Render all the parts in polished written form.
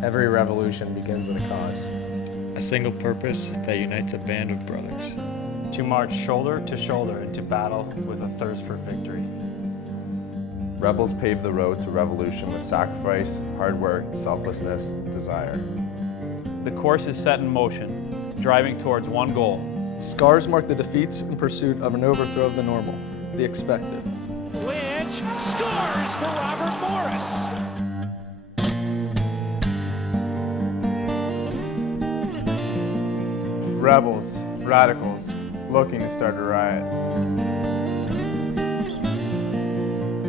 Every revolution begins with a cause. A single purpose that unites a band of brothers. To march shoulder to shoulder into battle with a thirst for victory. Rebels paved the road to revolution with sacrifice, hard work, selflessness, desire. The course is set in motion, driving towards one goal. Scars mark the defeats in pursuit of an overthrow of the normal, the expected. Which scores for Robert Morris. Rebels, radicals, looking to start a riot.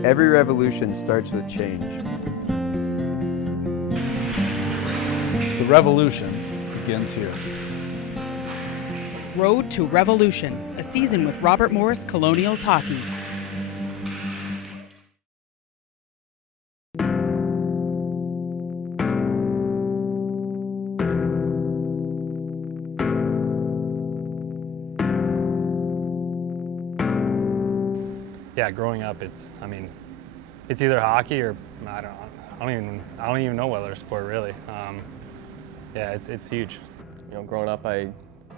Every revolution starts with change. The revolution begins here. Road to Revolution, a season with Robert Morris Colonials hockey. Yeah, growing up, it's either hockey or I don't even know what other sport really. Yeah, it's huge. You know, growing up, I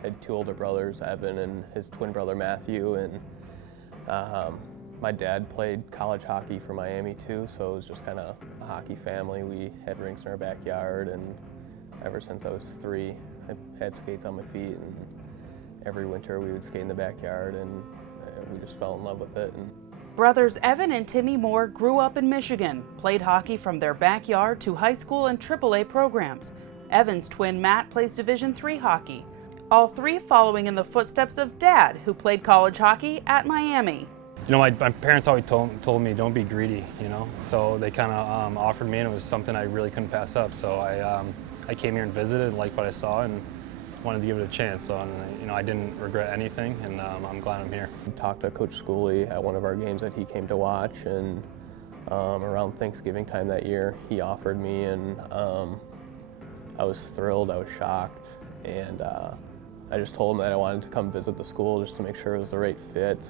had two older brothers, Evan and his twin brother Matthew, and my dad played college hockey for Miami too, so it was just kind of a hockey family. We had rinks in our backyard, and ever since I was 3, I had skates on my feet, and every winter we would skate in the backyard, and we just fell in love with it. Brothers Evan and Timmy Moore grew up in Michigan, played hockey from their backyard to high school and AAA programs. Evan's twin Matt plays Division III hockey. All three following in the footsteps of Dad, who played college hockey at Miami. You know, my parents always told me don't be greedy, you know, so they kind of offered me, and it was something I really couldn't pass up. So I came here and visited, liked what I saw, and wanted to give it a chance. So, you know, I didn't regret anything, and I'm glad I'm here. We talked to Coach Schooley at one of our games that he came to watch, and around Thanksgiving time that year, he offered me, and I was thrilled, I was shocked, and I just told him that I wanted to come visit the school just to make sure it was the right fit.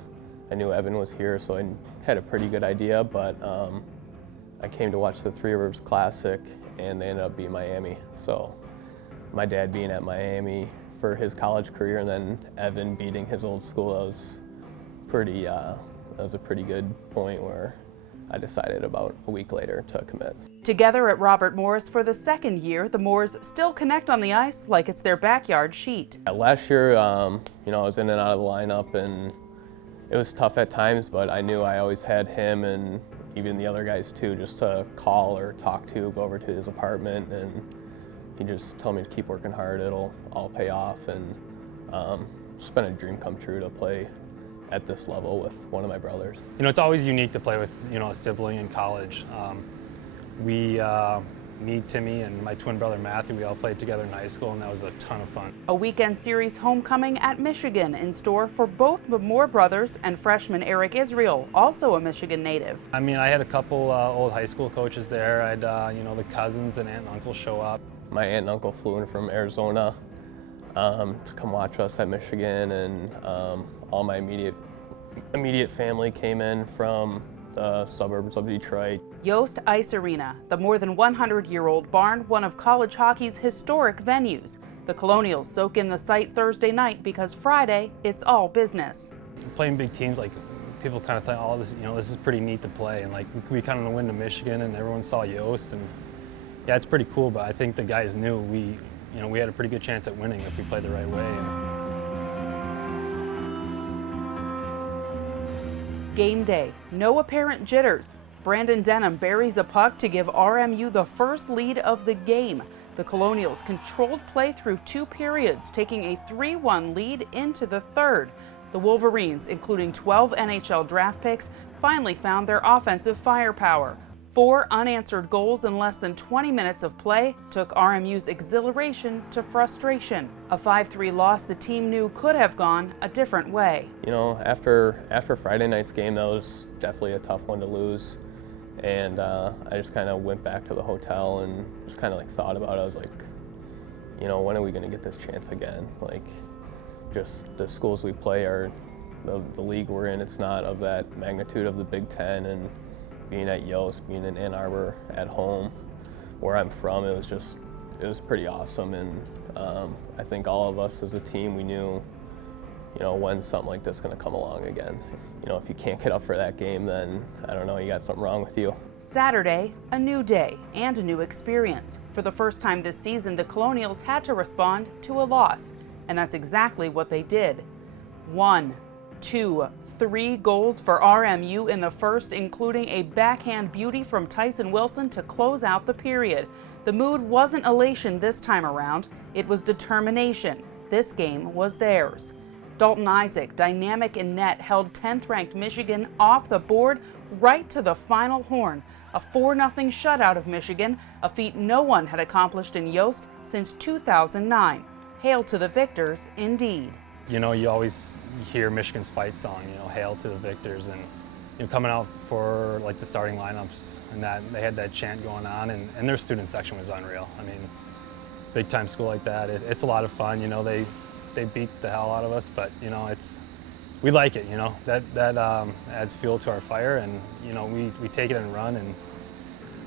I knew Evan was here, so I had a pretty good idea, but I came to watch the Three Rivers Classic, and they ended up being Miami. So my dad being at Miami for his college career, and then Evan beating his old school, that was a pretty good point where I decided about a week later to commit. Together at Robert Morris for the second year, the Moores still connect on the ice like it's their backyard sheet. Last year, you know, I was in and out of the lineup, and it was tough at times, but I knew I always had him and even the other guys too, just to call or talk to, go over to his apartment, and he just told me to keep working hard, it'll all pay off, and it's been a dream come true to play at this level with one of my brothers. You know, it's always unique to play with, you know, a sibling in college. Me, Timmy, and my twin brother Matthew, we all played together in high school, and that was a ton of fun. A weekend series homecoming at Michigan in store for both the Moore brothers and freshman Eric Israel, also a Michigan native. I mean, I had a couple old high school coaches there. I had, you know, the cousins and aunt and uncle show up. My aunt and uncle flew in from Arizona to come watch us at Michigan, and all my immediate family came in from the suburbs of Detroit. Yost Ice Arena, the more than 100-year-old barn, one of college hockey's historic venues. The Colonials soak in the site Thursday night because Friday, it's all business. Playing big teams, like, people kind of think, oh, this, you know, this is pretty neat to play, and like we kind of went to Michigan, and everyone saw Yost, and yeah, it's pretty cool. But I think the guys knew we had a pretty good chance at winning if we played the right way. Game day, no apparent jitters. Brandon Denham buries a puck to give RMU the first lead of the game. The Colonials controlled play through 2 periods, taking a 3-1 lead into the third. The Wolverines, including 12 NHL draft picks, finally found their offensive firepower. 4 unanswered goals in less than 20 minutes of play took RMU's exhilaration to frustration. A 5-3 loss the team knew could have gone a different way. You know, after Friday night's game, that was definitely a tough one to lose. And I just kind of went back to the hotel and just kind of like thought about it. I was like, you know, when are we going to get this chance again? Like, just the schools we play are, the league we're in, it's not of that magnitude of the Big Ten, and being at Yost, being in Ann Arbor at home, where I'm from, it was just was pretty awesome, and I think all of us as a team, we knew, when something like this is going to come along again. If you can't get up for that game, then I don't know, you got something wrong with you. Saturday, a new day and a new experience. For the first time this season, the Colonials had to respond to a loss, and that's exactly what they did. 1, 2, 3 goals for RMU in the first, including a backhand beauty from Tyson Wilson to close out the period. The mood wasn't elation this time around, it was determination. This game was theirs. Dalton Isaac, dynamic in net, held 10th-ranked Michigan off the board right to the final horn. A 4-0 shutout of Michigan, a feat no one had accomplished in Yost since 2009. Hail to the victors, indeed. You always hear Michigan's fight song, hail to the victors, and coming out for like the starting lineups and that they had that chant going on, and their student section was unreal. I mean, big time school like that, it's a lot of fun. They beat the hell out of us, but we like it. That adds fuel to our fire, and we take it and run. And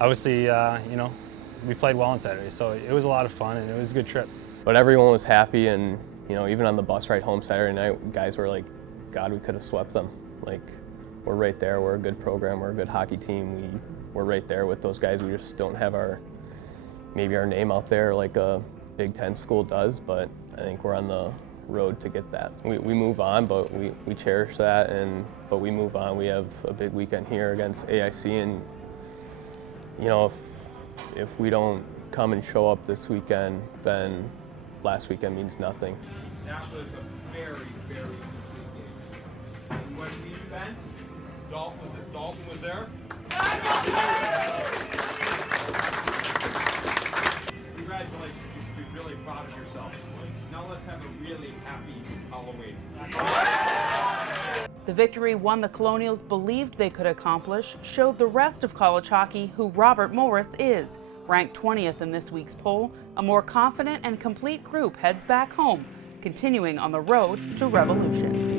obviously, we played well on Saturday, so it was a lot of fun and it was a good trip. But everyone was happy, and even on the bus ride home Saturday night, guys were like, God, we could have swept them. Like, we're right there. We're a good program. We're a good hockey team. We're right there with those guys. We just don't have maybe our name out there like a Big Ten school does, but I think we're on the road to get that. We move on, but we cherish that, but we move on. We have a big weekend here against AIC, and if we don't come and show up this weekend, then last weekend means nothing. That was a very, very interesting game. And when we went, Dalton was there. Congratulations, you should be really proud of yourself. Now let's have a really happy Halloween. The victory one the Colonials believed they could accomplish showed the rest of college hockey who Robert Morris is. Ranked 20th in this week's poll, a more confident and complete group heads back home, continuing on the road to revolution.